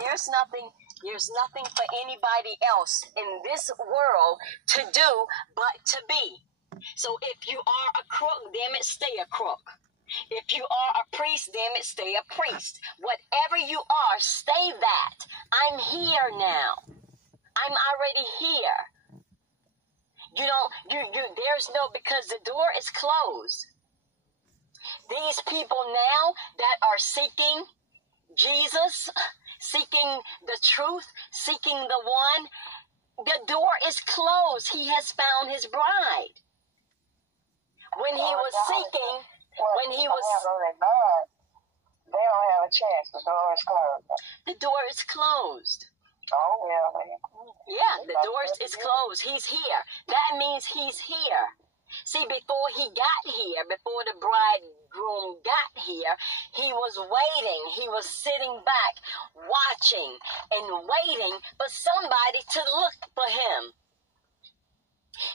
There's nothing for anybody else in this world to do but to be. So if you are a crook, damn it, stay a crook. If you are a priest, damn it, stay a priest. Whatever you are, stay that. I'm here now. I'm already here. There's no, because the door is closed. These people now that are seeking Jesus, seeking the truth, seeking the one, the door is closed. He has found his bride. When he was seeking, they don't have a chance. The door is closed. The door is closed. Oh, well. Yeah, the door is closed. He's here. That means he's here. See, before he got here, before the bridegroom got here, he was waiting. He was sitting back, watching and waiting for somebody to look for him.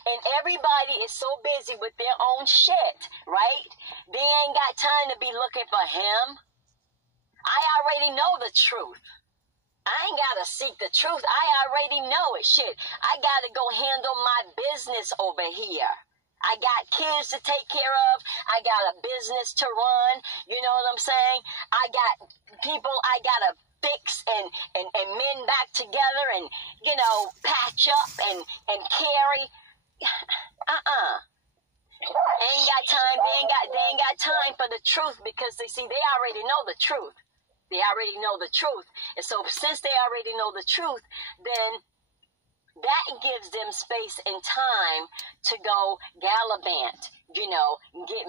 And everybody is so busy with their own shit, right? They ain't got time to be looking for him. I already know the truth. I ain't got to seek the truth. I already know it. Shit, I got to go handle my business over here. I got kids to take care of. I got a business to run. You know what I'm saying? I got people I got to fix and mend back together and, patch up and carry. They ain't got time. They ain't got time for the truth because they already know the truth. They already know the truth. And so since they already know the truth, then that gives them space and time to go gallivant, get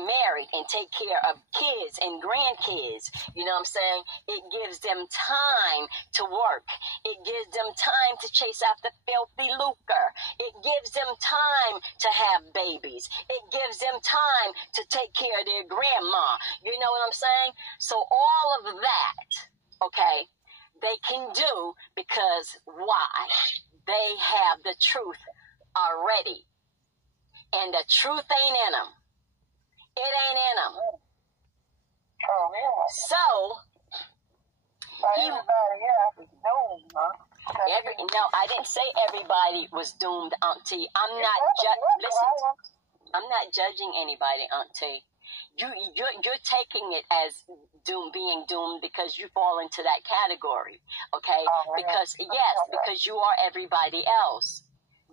married and take care of kids and grandkids. You know what I'm saying? It gives them time to work. It gives them time to chase after filthy lucre. It gives them time to have babies. It gives them time to take care of their grandma. You know what I'm saying? So all of that, okay, they can do because why? They have the truth already. And the truth ain't in them. It ain't in them. Oh, yeah. So, everybody else is doomed, huh? No, I didn't say everybody was doomed, Auntie. I'm not judging anybody, Auntie. You're taking it as being doomed because you fall into that category, okay? Oh, because you are everybody else.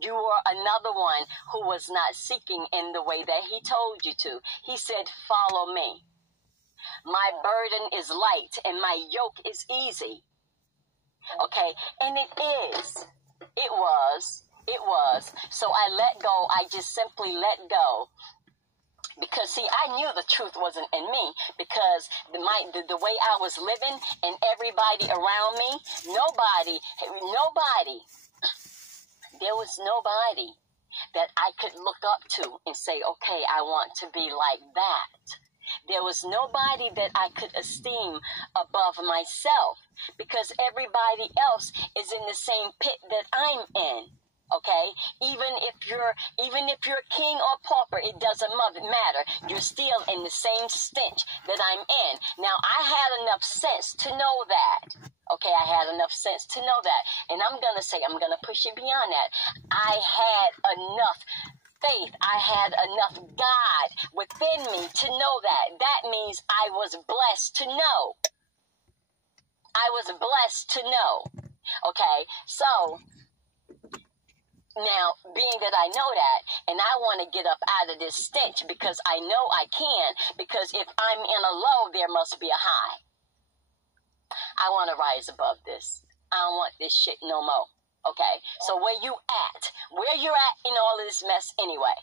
You are another one who was not seeking in the way that he told you to. He said, follow me. My burden is light and my yoke is easy. Okay, and it is. It was. So I let go. I just simply let go. Because, see, I knew the truth wasn't in me because the way I was living and everybody around me, nobody, there was nobody that I could look up to and say, okay, I want to be like that. There was nobody that I could esteem above myself because everybody else is in the same pit that I'm in. Okay, even if you're king or pauper, it doesn't matter. You're still in the same stench that I'm in. Now, I had enough sense to know that. Okay, I had enough sense to know that. And I'm going to push it beyond that. I had enough faith. I had enough God within me to know that. That means I was blessed to know. I was blessed to know. Okay, so now, being that I know that, and I want to get up out of this stench because I know I can, because if I'm in a low, there must be a high. I want to rise above this. I don't want this shit no more. Okay? So where you at? Where you're at in all of this mess anyway?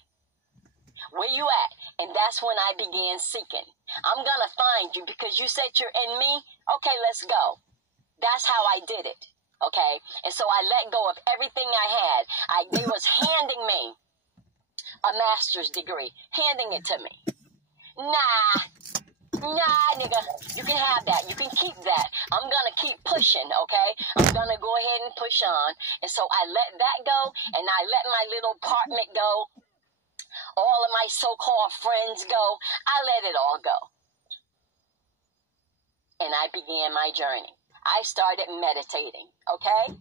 Where you at? And that's when I began seeking. I'm going to find you because you said you're in me. Okay, let's go. That's how I did it. Okay, and so I let go of everything I had. They was handing me a master's degree, handing it to me. Nah, nigga, you can have that. You can keep that. I'm going to keep pushing, okay? I'm going to go ahead and push on. And so I let that go, and I let my little apartment go. All of my so-called friends go. I let it all go. And I began my journey. I started meditating, okay?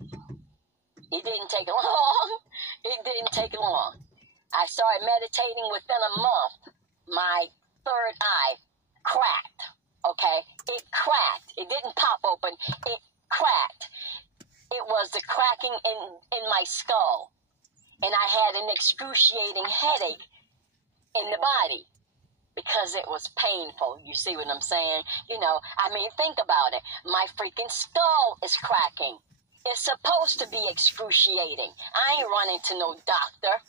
It didn't take long. It didn't take long. I started meditating. Within a month, my third eye cracked, okay? It cracked. It didn't pop open. It cracked. It was the cracking in my skull. And I had an excruciating headache in the body because it was painful. You see what I'm saying? You know, I mean, think about it. My freaking skull is cracking. It's supposed to be excruciating. I ain't running to no doctor.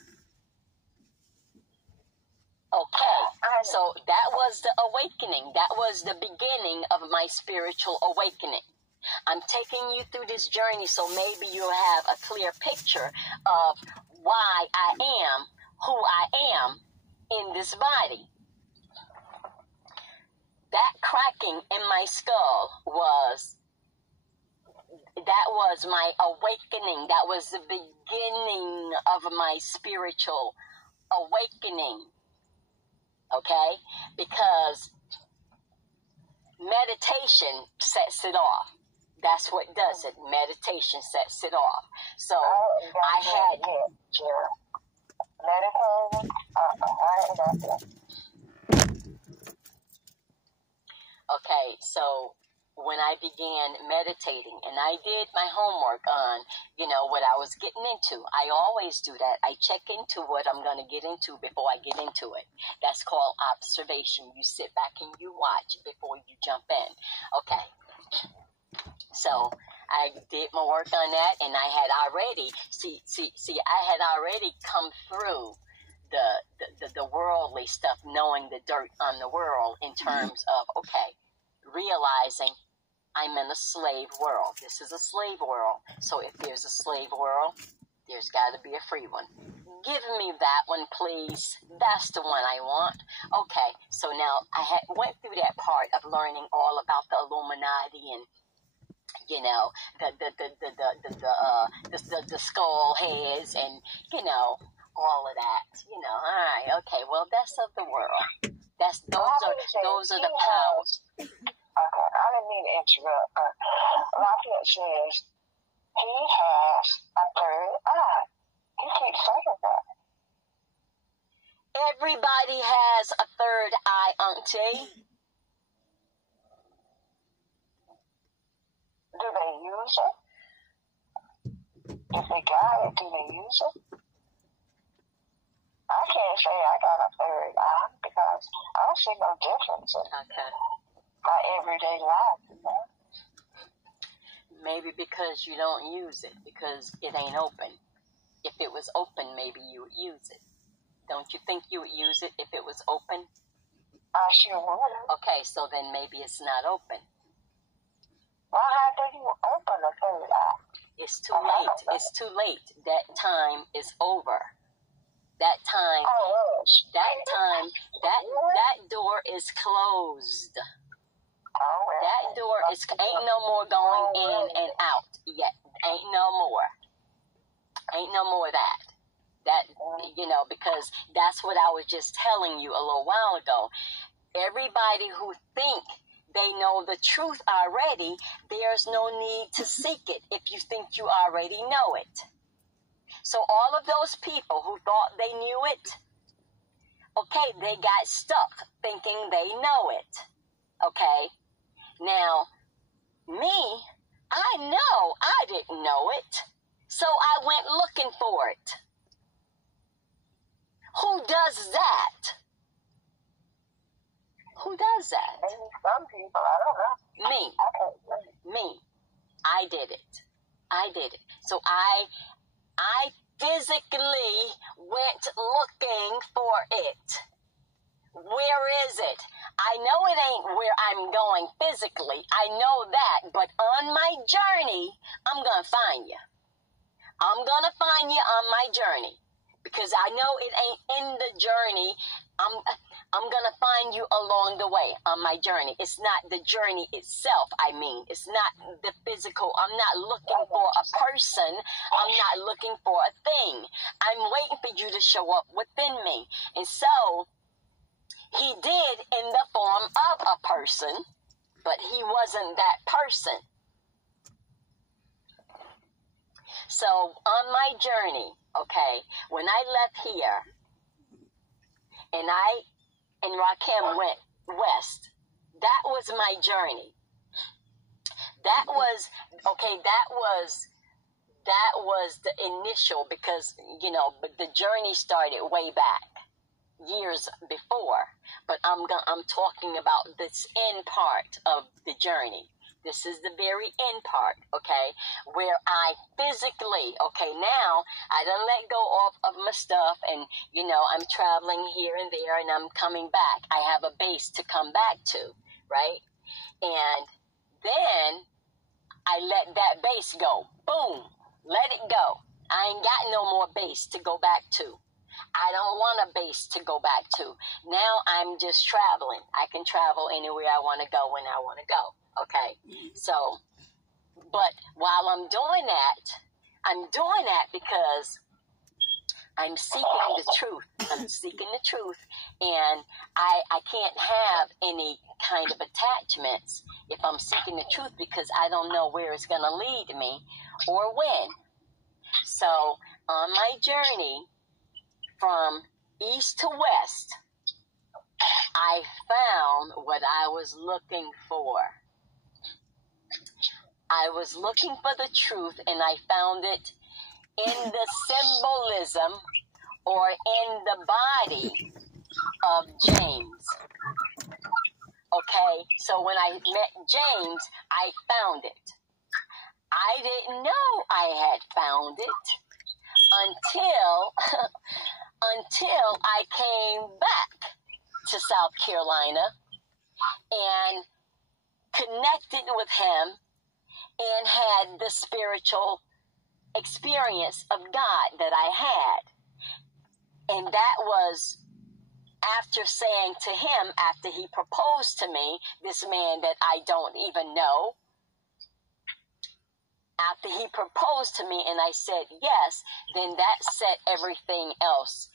Okay, so that was the awakening. That was the beginning of my spiritual awakening. I'm taking you through this journey so maybe you'll have a clear picture of why I am who I am in this body. That cracking in my skull was my awakening. That was the beginning of my spiritual awakening. Okay? Because meditation sets it off. That's what does it. Meditation sets it off. So I had... Meditating? I ain't got that. Okay, so when I began meditating, and I did my homework on, you know, what I was getting into. I always do that. I check into what I'm going to get into before I get into it. That's called observation. You sit back and you watch before you jump in. Okay. So I did my work on that, and I had already, I had already come through the worldly stuff, knowing the dirt on the world in terms of, okay, realizing I'm in a slave world. This is a slave world. So if there's a slave world, there's got to be a free one. Give me that one, please. That's the one I want. Okay, so now I went through that part of learning all about the Illuminati and, you know, the skull heads and, you know, all of that. You know, all right, okay, well, that's of the world. Those are the powers. Okay, I didn't mean to interrupt. Lafayette says he has a third eye. You keep saying that. Everybody has a third eye, auntie. Do they use it? If they got it, do they use it? I can't say I got a third eye because I don't see no difference in my everyday life, you know? Maybe because you don't use it, because it ain't open. If it was open, maybe you would use it. Don't you think you would use it if it was open? I sure would. Okay, so then maybe it's not open. Well, how do you open a third eye? It's too late. It's too late. That time is over. That time, that door is closed. That door ain't no more going in and out yet. Ain't no more. Ain't no more of that. That, you know, because that's what I was just telling you a little while ago. Everybody who think they know the truth already, there's no need to seek it if you think you already know it. So all of those people who thought they knew it, okay, they got stuck thinking they know it. Okay? Now, me, I know I didn't know it, so I went looking for it. Who does that? Who does that? Maybe some people, I don't know. Me. I did it. I did it. So I physically went looking for it. Where is it? I know it ain't where I'm going physically. I know that. But on my journey, I'm going to find you. I'm going to find you on my journey. Because I know it ain't in the journey. I'm going to find you along the way on my journey. It's not the journey itself, I mean. It's not the physical. I'm not looking for a person. I'm not looking for a thing. I'm waiting for you to show up within me. And so, he did in the form of a person, but he wasn't that person. So on my journey, okay, when I left here and Rakim went west, that was my journey. That was the initial, because, the journey started way back, years before. But I'm talking about this end part of the journey. This is the very end part, okay, where I physically, now I done let go of my stuff, and, I'm traveling here and there, and I'm coming back. I have a base to come back to, right? And then I let that base go. Boom. Let it go. I ain't got no more base to go back to. I don't want a base to go back to. Now I'm just traveling. I can travel anywhere I want to go when I want to go. Okay? So, but while I'm doing that because I'm seeking the truth. I'm seeking the truth. And I can't have any kind of attachments if I'm seeking the truth, because I don't know where it's going to lead me or when. So on my journey from east to west, I found what I was looking for. I was looking for the truth, and I found it in the symbolism, or in the body of James. Okay, so when I met James, I found it. I didn't know I had found it until I came back to South Carolina and connected with him and had the spiritual experience of God that I had. And that was after saying to him, after he proposed to me, this man that I don't even know, after he proposed to me and I said yes, then that set everything else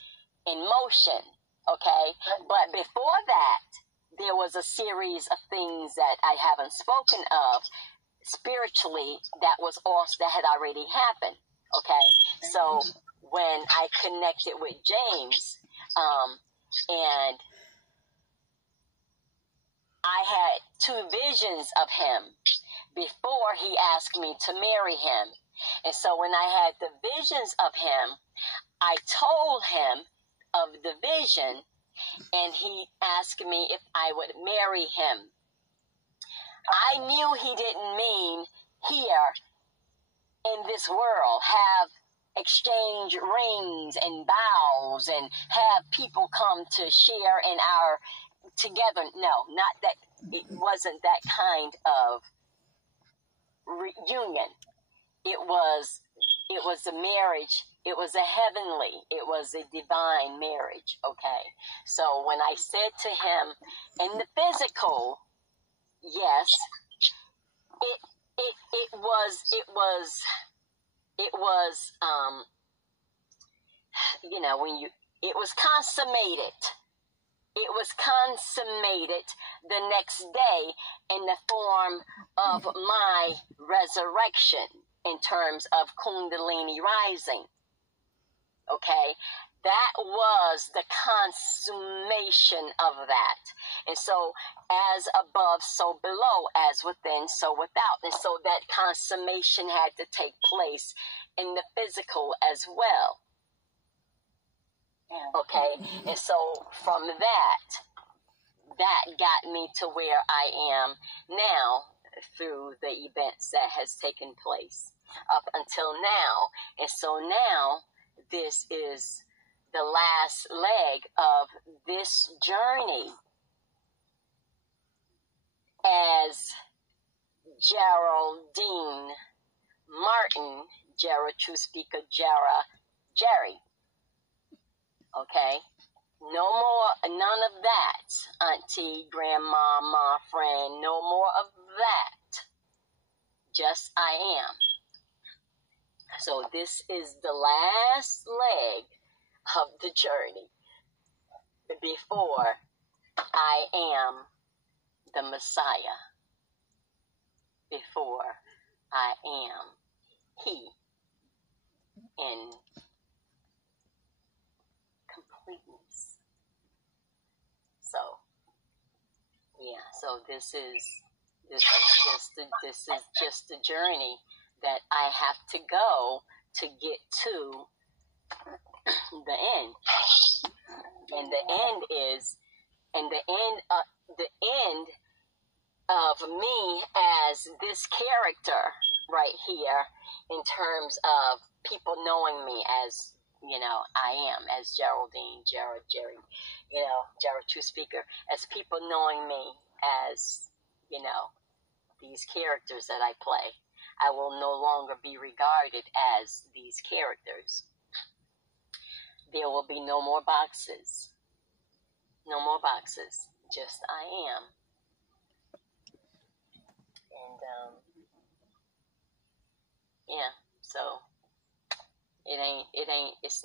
in motion, okay? But before that, there was a series of things that I haven't spoken of spiritually that had already happened, okay? So when I connected with James, and I had 2 visions of him before he asked me to marry him. And so when I had the visions of him, I told him of the vision, and he asked me if I would marry him. I knew he didn't mean here in this world have exchange rings and vows and have people come to share in our together. No, not that. It wasn't that kind of reunion. It was a marriage. It was a heavenly. It was a divine marriage. Okay. So when I said to him in the physical, yes, it was it was consummated. It was consummated the next day in the form of my resurrection in terms of Kundalini rising. Okay? That was the consummation of that. And so, as above, so below, as within, so without. And so that consummation had to take place in the physical as well. Okay? And so, from that got me to where I am now through the events that has taken place up until now. And so now, this is the last leg of this journey as Geraldine Martin, True Speaker Jerry. Okay? No more, none of that, auntie, grandma, ma, friend, no more of that. Just I am. So this is the last leg of the journey before I am the Messiah. Before I am He this is just a journey that I have to go to get to the end. And the end of me as this character right here, in terms of people knowing me as, I am, as Geraldine, Jerry, Jared True Speaker, as people knowing me as, these characters that I play. I will no longer be regarded as these characters. There will be no more boxes. No more boxes. Just I am. And, yeah, so it's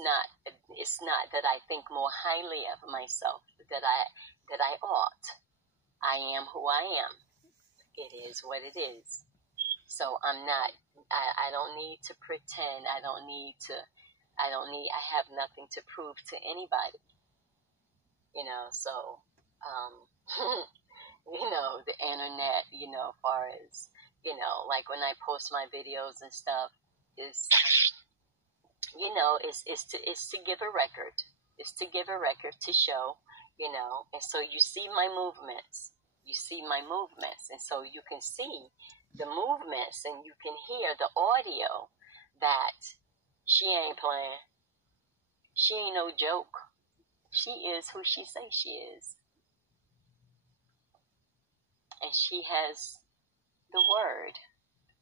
not that I think more highly of myself, that I ought. I am who I am. It is what it is. So I don't need to pretend. I have nothing to prove to anybody. So, the internet, as far as, like when I post my videos and stuff, is to give a record. It's to give a record to show, and so you see my movements. And so you can see the movements and you can hear the audio that she ain't playing. She ain't no joke. She is who she says she is. And she has the word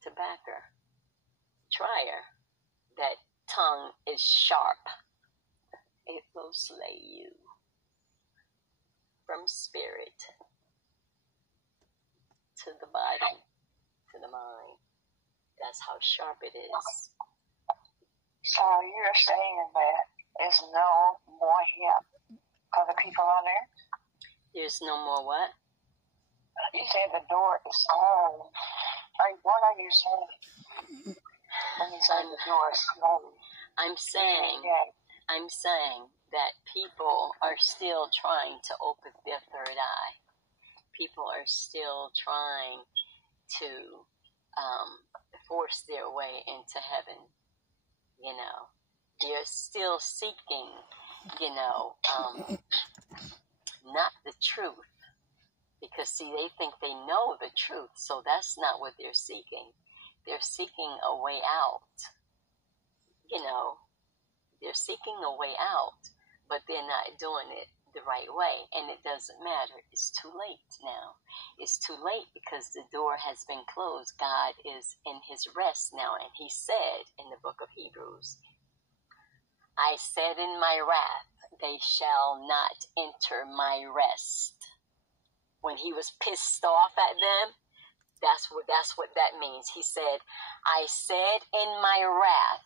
to back her. Try her. That tongue is sharp. It will slay you from spirit to the body, to the mind. That's how sharp it is. So you're saying that there's no more help for the people on there? There's no more what? You said the door is closed. Like, what are you saying when you say the door is closed? I'm saying that people are still trying to open their third eye. People are still trying to force their way into heaven. They're still seeking, not the truth. Because, see, they think they know the truth, so that's not what they're seeking. They're seeking a way out. They're seeking a way out, but they're not doing it the right way, and it doesn't matter. It's too late now. It's too late because the door has been closed. God is in his rest now, and he said in the book of Hebrews, I said in my wrath, they shall not enter my rest. When he was pissed off at them, that's what that means. He said, I said in my wrath,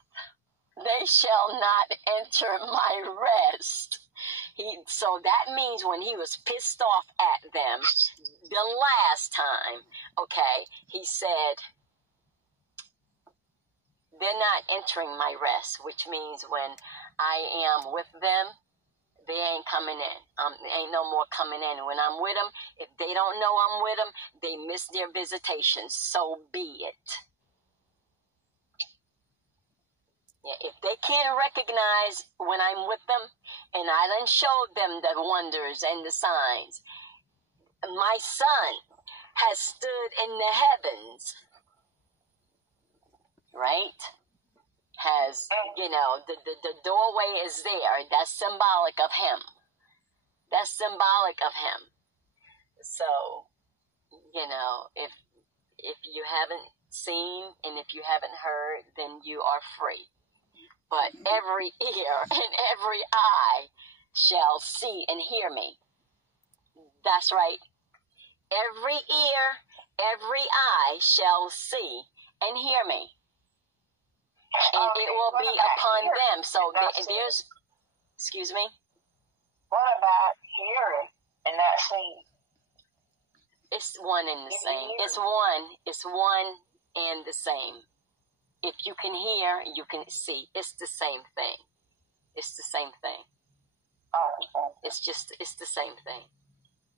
they shall not enter my rest. So that means when he was pissed off at them the last time, okay, he said, they're not entering my rest, which means when I am with them, they ain't coming in. Ain't no more coming in. When I'm with them, if they don't know I'm with them, they miss their visitation. So be it. Yeah, if they can't recognize when I'm with them, and I done showed them the wonders and the signs, my son has stood in the heavens, right? Has, the doorway is there. That's symbolic of him. That's symbolic of him. So, if you haven't seen and if you haven't heard, then you are free. But every ear and every eye shall see and hear me. That's right. Every ear, every eye shall see and hear me. And it will be upon them. So there's, excuse me? What about hearing and not seeing? It's one and the same. It's one and the same. If you can hear, you can see. It's the same thing. It's the same thing. Oh, it's the same thing.